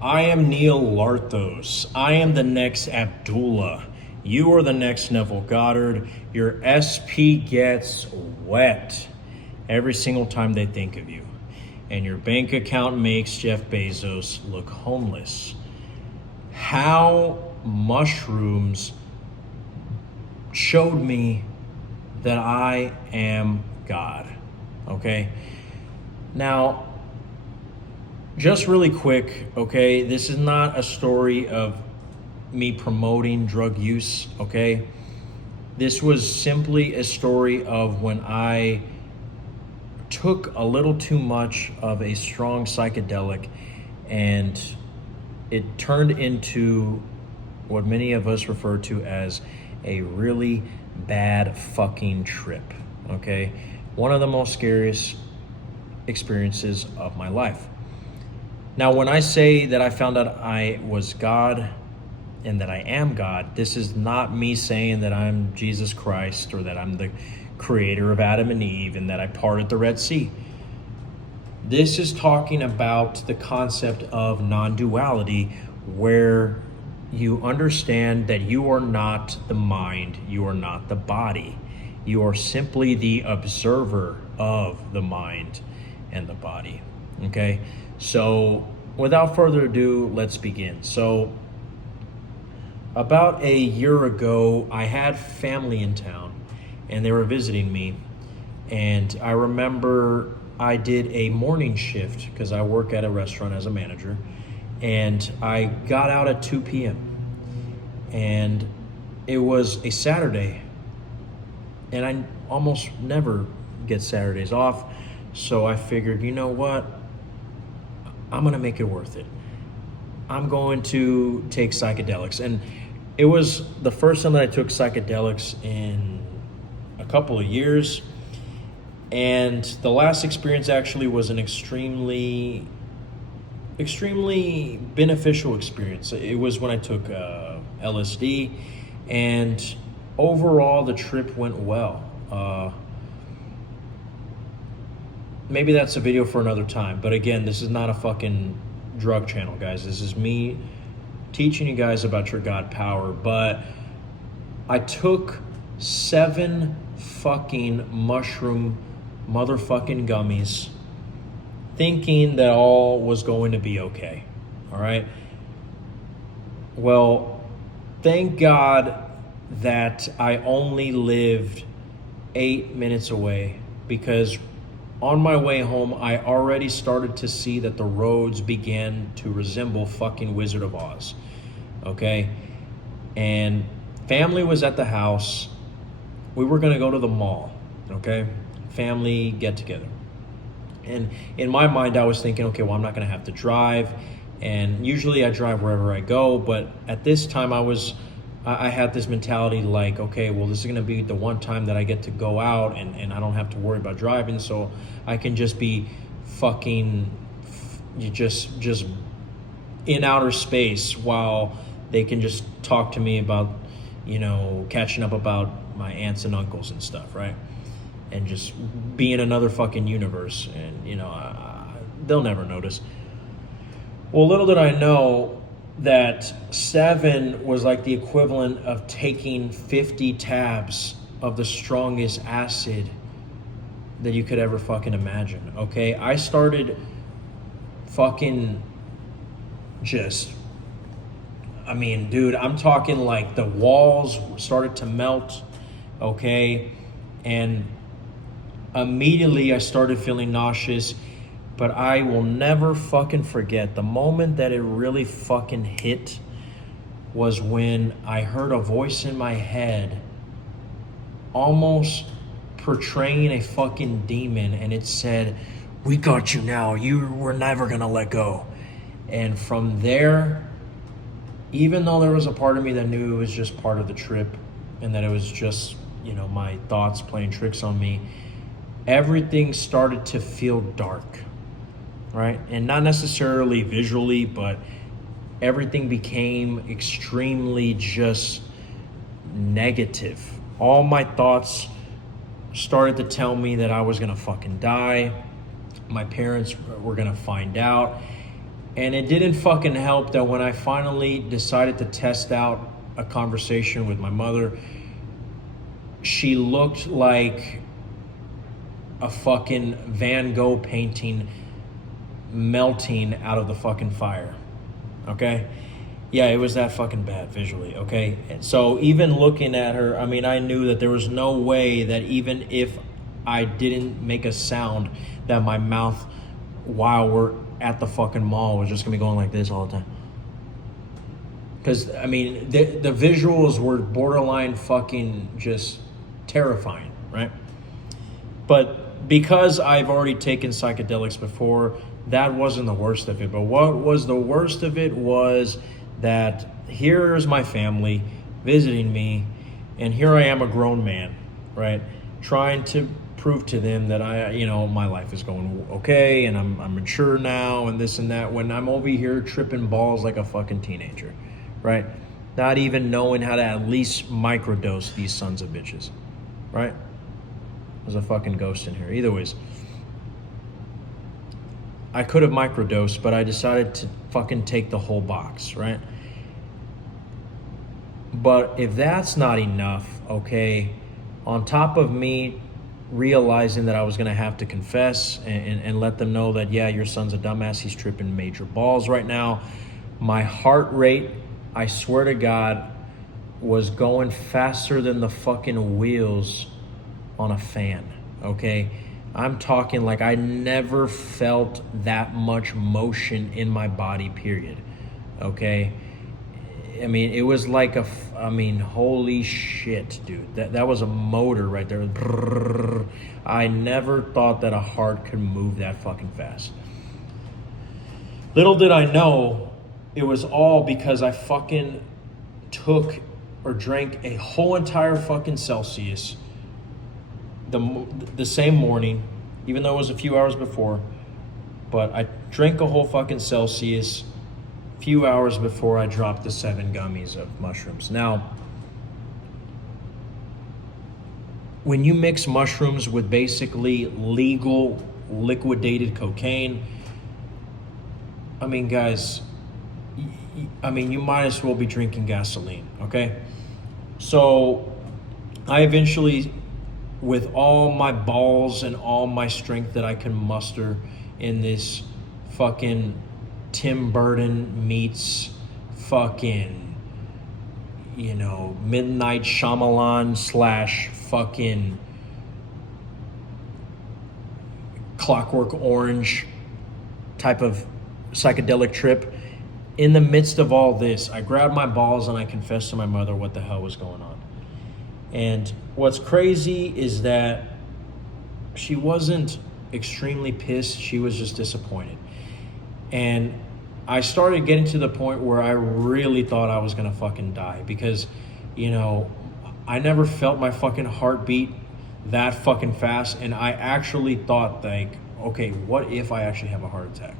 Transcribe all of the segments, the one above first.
I am Neil Larthos. I am the next Abdullah. You are the next Neville Goddard. Your SP gets wet every single time they think of you. And your bank account makes Jeff Bezos look homeless. How mushrooms showed me that I am God. Okay? Now, just really quick, okay, this is not a story of me promoting drug use, okay? This was simply a story of when I took a little too much of a strong psychedelic and it turned into what many of us refer to as a really bad fucking trip, okay? One of the most scariest experiences of my life. Now, when I say that I found out I was God and that I am God, this is not me saying that I'm Jesus Christ or that I'm the creator of Adam and Eve and that I parted the Red Sea. This is talking about the concept of non-duality, where you understand that you are not the mind, you are not the body. You are simply the observer of the mind and the body, okay? So without further ado, let's begin. So about a year ago, I had family in town and they were visiting me. And I remember I did a morning shift because I work at a restaurant as a manager. And I got out at 2 p.m. And it was a Saturday. And I almost never get Saturdays off. So I figured, you know what? I'm going to make it worth it. I'm going to take psychedelics. And it was the first time that I took psychedelics in a couple of years. And the last experience actually was an extremely beneficial experience. It was when I took LSD. And overall, the trip went well. Maybe that's a video for another time. But again, this is not a fucking drug channel, guys. This is me teaching you guys about your God power. But I took 7 fucking mushroom motherfucking gummies thinking that all was going to be okay. All right? Well, thank God that I only lived 8 minutes away, because on my way home, I already started to see that the roads began to resemble fucking Wizard of Oz, okay? And family was at the house. We were gonna go to the mall, okay? Family get together. And in my mind, I was thinking, okay, well, I'm not gonna have to drive. And usually I drive wherever I go, but at this time I had this mentality like, okay, well, this is going to be the one time that I get to go out and I don't have to worry about driving, so I can just be fucking just in outer space while they can just talk to me about, you know, catching up about my aunts and uncles and stuff, right? And just be in another fucking universe, and, you know, they'll never notice. Well, little did I know that 7 was like the equivalent of taking 50 tabs of the strongest acid that you could ever fucking imagine, okay? I started fucking dude, I'm talking like the walls started to melt, okay? And immediately I started feeling nauseous. But I will never fucking forget the moment that it really fucking hit was when I heard a voice in my head almost portraying a fucking demon, and it said, "We got you now. You were never gonna let go." And from there, even though there was a part of me that knew it was just part of the trip and that it was just, you know, my thoughts playing tricks on me, everything started to feel dark. Right? And not necessarily visually, but everything became extremely just negative. All my thoughts started to tell me that I was gonna fucking die. My parents were gonna find out. And it didn't fucking help that when I finally decided to test out a conversation with my mother, she looked like a fucking Van Gogh painting melting out of the fucking fire. Okay? Yeah, it was that fucking bad visually, okay? And so even looking at her, I mean, I knew that there was no way that even if I didn't make a sound, that my mouth, while we're at the fucking mall, was just gonna be going like this all the time. Because, I mean, the visuals were borderline fucking just terrifying, right? But because I've already taken psychedelics before, that wasn't the worst of it. But what was the worst of it was that here is my family visiting me, and here I am, a grown man, right? Trying to prove to them that my life is going okay, and I'm mature now, and this and that, when I'm over here tripping balls like a fucking teenager, right? Not even knowing how to at least microdose these sons of bitches, right? There's a fucking ghost in here. Either ways, I could have microdosed, but I decided to fucking take the whole box, right? But if that's not enough, okay, on top of me realizing that I was going to have to confess and let them know that, yeah, your son's a dumbass, he's tripping major balls right now, my heart rate, I swear to God, was going faster than the fucking wheels on a fan, okay? I'm talking like I never felt that much motion in my body, period, okay? I mean, it was like holy shit, dude. That was a motor right there. Brrr. I never thought that a heart could move that fucking fast. Little did I know, it was all because I fucking took or drank a whole entire fucking Celsius the same morning, even though it was a few hours before. But I drank a whole fucking Celsius few hours before I dropped the 7 gummies of mushrooms. Now, when you mix mushrooms with basically legal liquidated cocaine, I mean, guys, you might as well be drinking gasoline, okay? So I eventually, with all my balls and all my strength that I can muster in this fucking Tim Burton meets fucking, Midnight Shyamalan / fucking Clockwork Orange type of psychedelic trip. In the midst of all this, I grabbed my balls and I confessed to my mother what the hell was going on. And what's crazy is that she wasn't extremely pissed, she was just disappointed. And I started getting to the point where I really thought I was gonna fucking die because, I never felt my fucking heartbeat that fucking fast. And I actually thought, like, okay, what if I actually have a heart attack?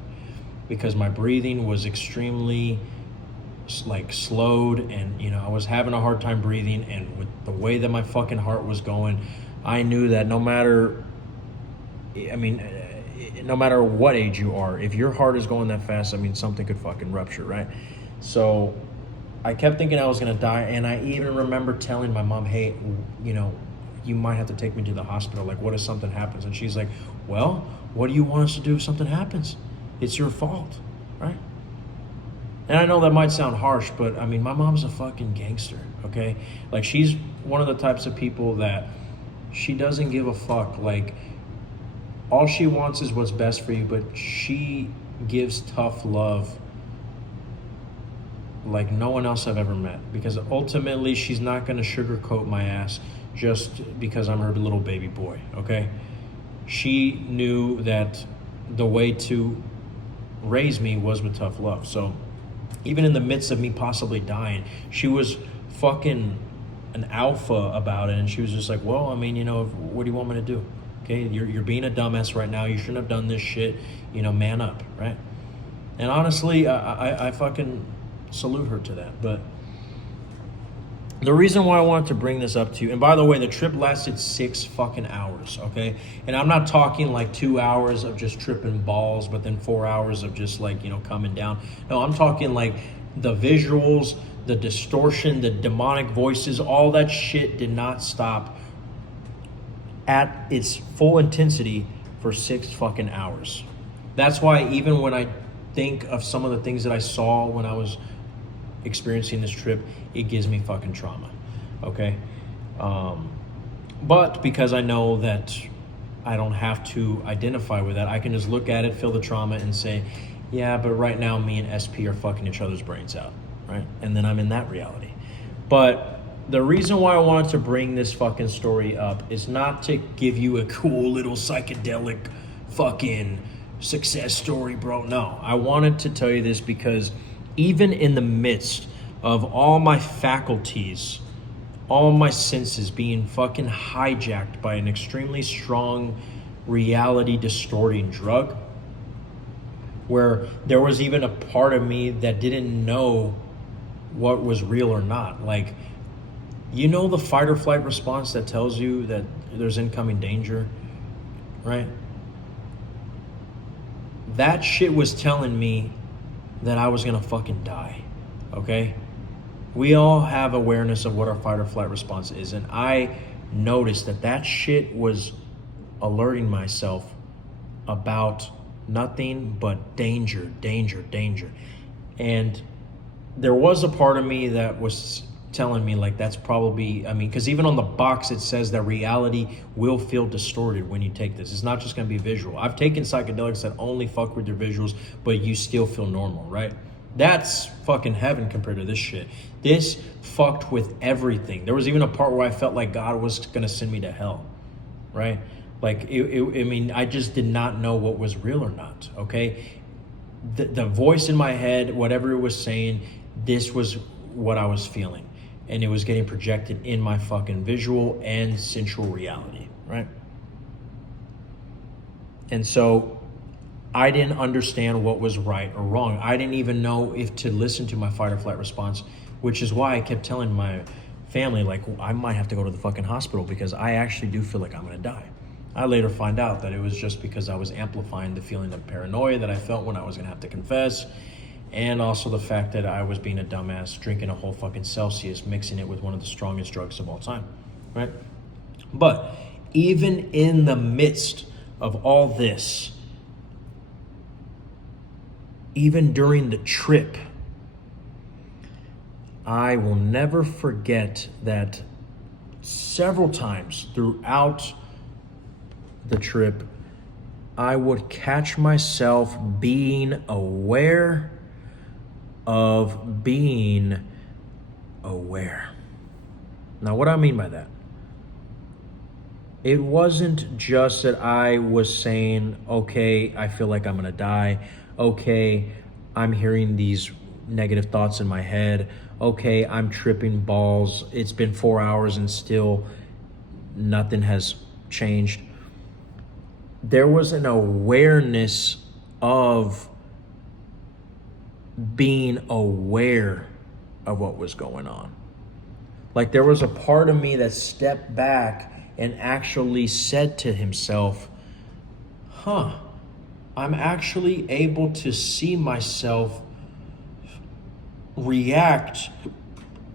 Because my breathing was extremely slowed, and I was having a hard time breathing, and with the way that my fucking heart was going, I knew that no matter what age you are, if your heart is going that fast, something could fucking rupture, right? So I kept thinking I was gonna die, and I even remember telling my mom, hey, you might have to take me to the hospital. Like, what if something happens? And she's like, well, what do you want us to do if something happens? It's your fault, right? And I know that might sound harsh, but my mom's a fucking gangster, okay? Like, she's one of the types of people that she doesn't give a fuck. Like, all she wants is what's best for you, but she gives tough love like no one else I've ever met, because ultimately she's not going to sugarcoat my ass just because I'm her little baby boy, okay? She knew that the way to raise me was with tough love. So even in the midst of me possibly dying, she was fucking an alpha about it, and she was just like, well, what do you want me to do? Okay, you're being a dumbass right now. You shouldn't have done this shit. Man up, right? And honestly, I fucking salute her to that. But The reason why I wanted to bring this up to you, and by the way, the trip lasted 6 fucking hours, okay? And I'm not talking like 2 hours of just tripping balls, but then 4 hours of just like, coming down. No, I'm talking like the visuals, the distortion, the demonic voices, all that shit did not stop at its full intensity for 6 fucking hours. That's why even when I think of some of the things that I saw when I was experiencing this trip, it gives me fucking trauma, okay? But because I know that I don't have to identify with that, I can just look at it, feel the trauma, and say, yeah, but right now me and SP are fucking each other's brains out, right? And then I'm in that reality. But the reason why I wanted to bring this fucking story up is not to give you a cool little psychedelic fucking success story, bro. No, I wanted to tell you this because even in the midst of all my faculties, all my senses being fucking hijacked by an extremely strong reality distorting drug, where there was even a part of me that didn't know what was real or not. Like, the fight or flight response that tells you that there's incoming danger, right? That shit was telling me that I was gonna fucking die, okay? We all have awareness of what our fight or flight response is, and I noticed that shit was alerting myself about nothing but danger, danger, danger. And there was a part of me that was telling me like that's probably, because even on the box it says that reality will feel distorted when you take this. It's not just going to be visual. I've taken psychedelics that only fuck with your visuals, but you still feel normal, right? That's fucking heaven compared to this shit. This fucked with everything. There was even a part where I felt like God was going to send me to hell, right? Like, I just did not know what was real or not, okay? The voice in my head, whatever it was saying, this was what I was feeling. And it was getting projected in my fucking visual and sensual reality, right? And so I didn't understand what was right or wrong. I didn't even know if to listen to my fight or flight response, which is why I kept telling my family, like, I might have to go to the fucking hospital because I actually do feel like I'm gonna die. I later find out that it was just because I was amplifying the feeling of paranoia that I felt when I was gonna have to confess, and also the fact that I was being a dumbass, drinking a whole fucking Celsius, mixing it with one of the strongest drugs of all time, right? But even in the midst of all this, even during the trip, I will never forget that several times throughout the trip, I would catch myself being aware of being aware. Now, what do I mean by that? It wasn't just that I was saying, okay, I feel like I'm gonna die. Okay, I'm hearing these negative thoughts in my head. Okay, I'm tripping balls. It's been 4 hours and still nothing has changed. There was an awareness of being aware of what was going on. Like, there was a part of me that stepped back and actually said to himself, I'm actually able to see myself react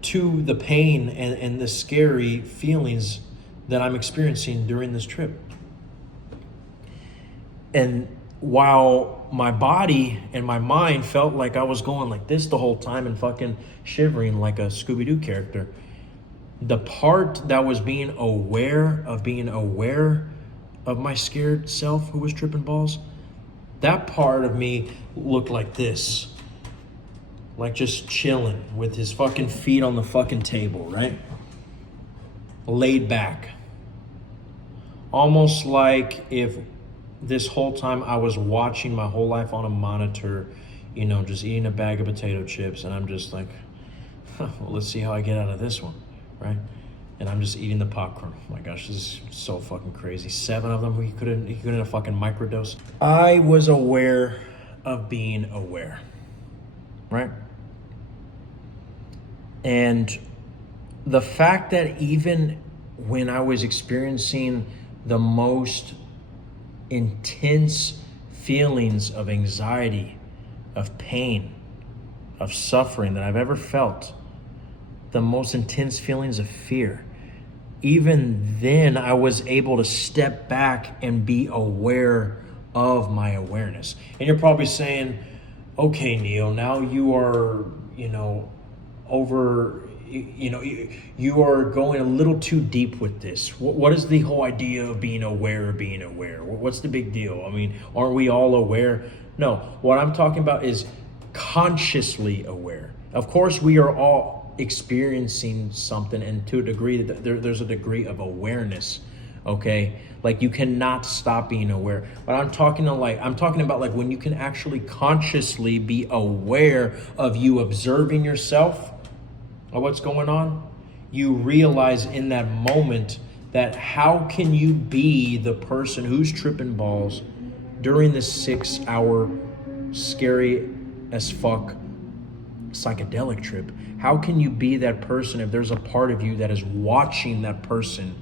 to the pain and the scary feelings that I'm experiencing during this trip. And while my body and my mind felt like I was going like this the whole time and fucking shivering like a Scooby-Doo character, the part that was being aware of my scared self who was tripping balls, that part of me looked like this. Like just chilling with his fucking feet on the fucking table, right? Laid back. Almost like if this whole time I was watching my whole life on a monitor, just eating a bag of potato chips, and I'm just like, well, let's see how I get out of this one, right? And I'm just eating the popcorn. Oh my gosh, this is so fucking crazy. 7 of them, he couldn't have fucking microdose. I was aware of being aware, right? And the fact that even when I was experiencing the most intense feelings of anxiety, of pain, of suffering that I've ever felt, the most intense feelings of fear, even then I was able to step back and be aware of my awareness. And you're probably saying, okay, Neil, now you are, you are going a little too deep with this. What is the whole idea of being aware of being aware? What's the big deal? I mean, aren't we all aware? No, what I'm talking about is consciously aware. Of course, we are all experiencing something, and to a degree, there's a degree of awareness. Okay, like you cannot stop being aware. But I'm talking about like when you can actually consciously be aware of you observing yourself of what's going on. You realize in that moment that how can you be the person who's tripping balls during this 6-hour scary as fuck psychedelic trip? How can you be that person if there's a part of you that is watching that person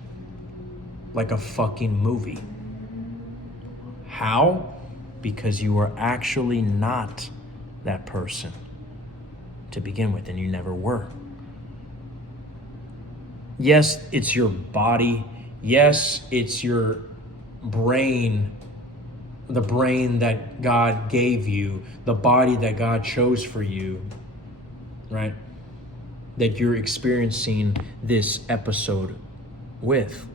like a fucking movie? How? Because you are actually not that person to begin with, and you never were. Yes, it's your body. Yes, it's your brain, the brain that God gave you, the body that God chose for you, right? That you're experiencing this episode with.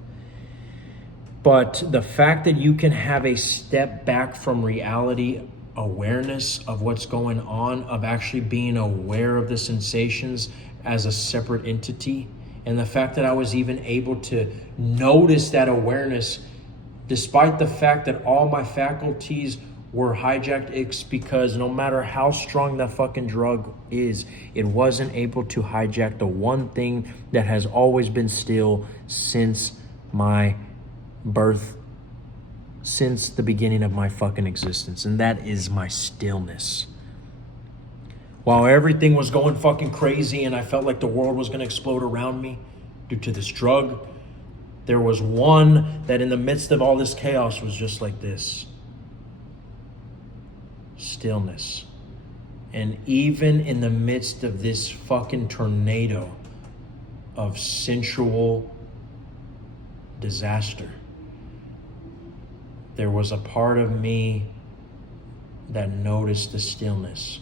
But the fact that you can have a step back from reality, awareness of what's going on, of actually being aware of the sensations as a separate entity, and the fact that I was even able to notice that awareness despite the fact that all my faculties were hijacked, it's because no matter how strong that fucking drug is, it wasn't able to hijack the one thing that has always been still since my birth, since the beginning of my fucking existence, and that is my stillness. While everything was going fucking crazy and I felt like the world was going to explode around me due to this drug, there was one that in the midst of all this chaos was just like this. Stillness. And even in the midst of this fucking tornado of sensual disaster, there was a part of me that noticed the stillness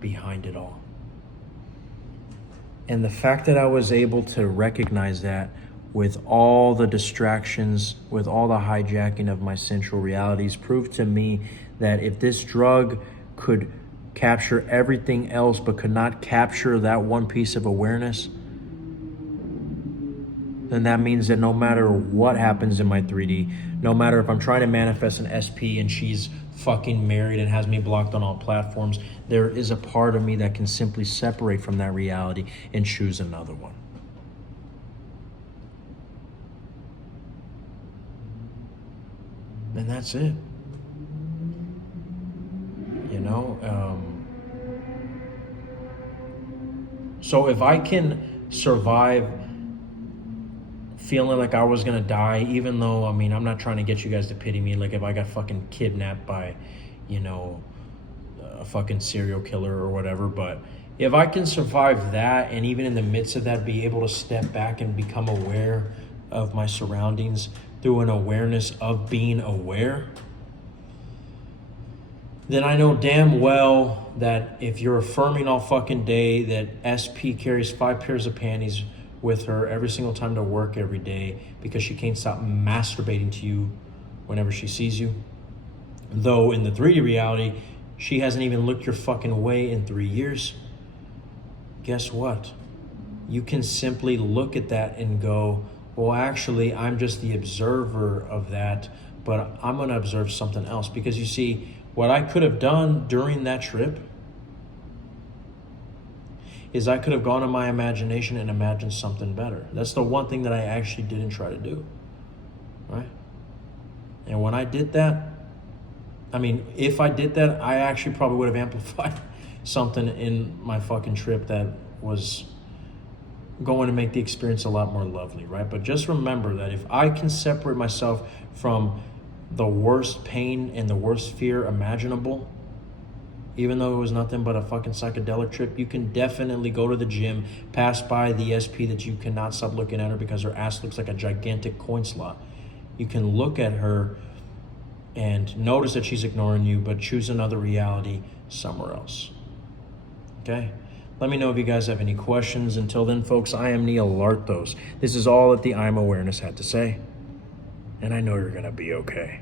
behind it all. And the fact that I was able to recognize that with all the distractions, with all the hijacking of my central realities, proved to me that if this drug could capture everything else but could not capture that one piece of awareness, then that means that no matter what happens in my 3D, no matter if I'm trying to manifest an SP and she's fucking married and has me blocked on all platforms, there is a part of me that can simply separate from that reality and choose another one. And that's it. So if I can survive feeling like I was gonna die, even though, I'm not trying to get you guys to pity me, like if I got fucking kidnapped by, a fucking serial killer or whatever, but if I can survive that, and even in the midst of that, be able to step back and become aware of my surroundings through an awareness of being aware, then I know damn well that if you're affirming all fucking day that SP carries 5 pairs of panties with her every single time to work every day because she can't stop masturbating to you whenever she sees you, though in the 3D reality, she hasn't even looked your fucking way in 3 years, guess what? You can simply look at that and go, well, actually, I'm just the observer of that, but I'm going to observe something else. Because you see, what I could have done during that trip is I could have gone in my imagination and imagined something better. That's the one thing that I actually didn't try to do, right? And when I did that, if I did that, I actually probably would have amplified something in my fucking trip that was going to make the experience a lot more lovely, right? But just remember that if I can separate myself from the worst pain and the worst fear imaginable, even though it was nothing but a fucking psychedelic trip, you can definitely go to the gym, pass by the SP that you cannot stop looking at her because her ass looks like a gigantic coin slot. You can look at her and notice that she's ignoring you, but choose another reality somewhere else. Okay? Let me know if you guys have any questions. Until then, folks, I am Neil Lartos. This is all that the I'm Awareness had to say. And I know you're going to be okay.